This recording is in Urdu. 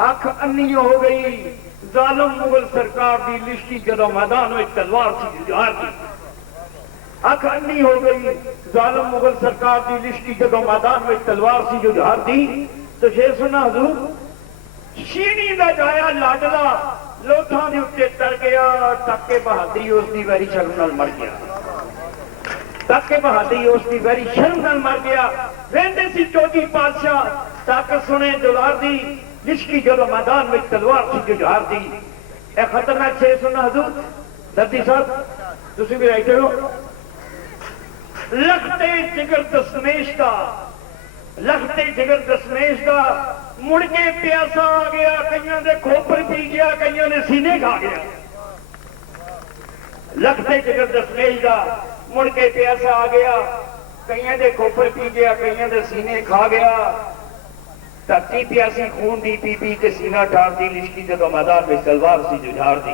ਅੱਖ ਅੰਨੀ ਹੋ ਗਈ। ਜ਼ਾਲਮ ਮੁਗਲ ਸਰਕਾਰ ਦੀ ਲਿਸ਼ਕੀ ਜਦੋਂ ਮੈਦਾਨ ਵਿੱਚ ਤਲਵਾਰ ਸੀ, ਜੁਝਾਰ ਦੀ ਅੱਖ ਅੰਨੀ ਹੋ ਗਈ। ਜ਼ਾਲਮ ਮੁਗਲ ਸਰਕਾਰ ਦੀ ਲਿਸ਼ਕੀ ਜਦੋਂ ਮੈਦਾਨ ਵਿੱਚ ਤਲਵਾਰ ਸੀ, ਜੁਝਾਰ ਦੀ ਤੇ ਸ਼ੇਰ ਸੁਣਾ ਹਜ਼ੂਰ ਸ਼ੀਣੀ ਦਾ ਜਾਇਆ ਲਾਡਲਾ ਲੋਥਾਂ ਦੇ ਉੱਤੇ ਤਰ ਗਿਆ। ਟੱਕੇ ਬਹਾਦਰੀ ਉਸ ਦੀ ਵੈਰੀ ਸ਼ਰਮ ਨਾਲ ਮਰ ਗਿਆ। ਟੱਕੇ ਬਹਾਦਰੀ ਉਸ ਦੀ ਵੈਰੀ ਸ਼ਰਮ ਨਾਲ ਮਰ ਗਿਆ। ਵੇਂਦੇ ਸੀ ਚੌਥੀ ਪਾਤਸ਼ਾਹ ਤੱਕ ਸੁਣੇ ਦੁਲਾਰ ਦੀ। جس کی جلو میدان میں تلوار سے جو جہار دی اے خطرناک شیر سننا حضور۔ دردی صاحب دوسری بھی رہتے ہو؟ لگتے جگر دسمیش کا لگتے جگر دسمیش کا۔ مڑ کے پیاسا آ گیا کئیوں نے کھوپر پی گیا کئیوں نے سینے کھا گیا۔ لگتے جگر دسمیش کا مڑ کے پیاسا آ گیا کئیوں نے کھوپر پی گیا کئیوں نے سینے کھا گیا۔ تپتی پیاسی خون دی پی پی کے سینہ ٹھار دی لشکی جدو میدان میں سلوار سی جو جھار دی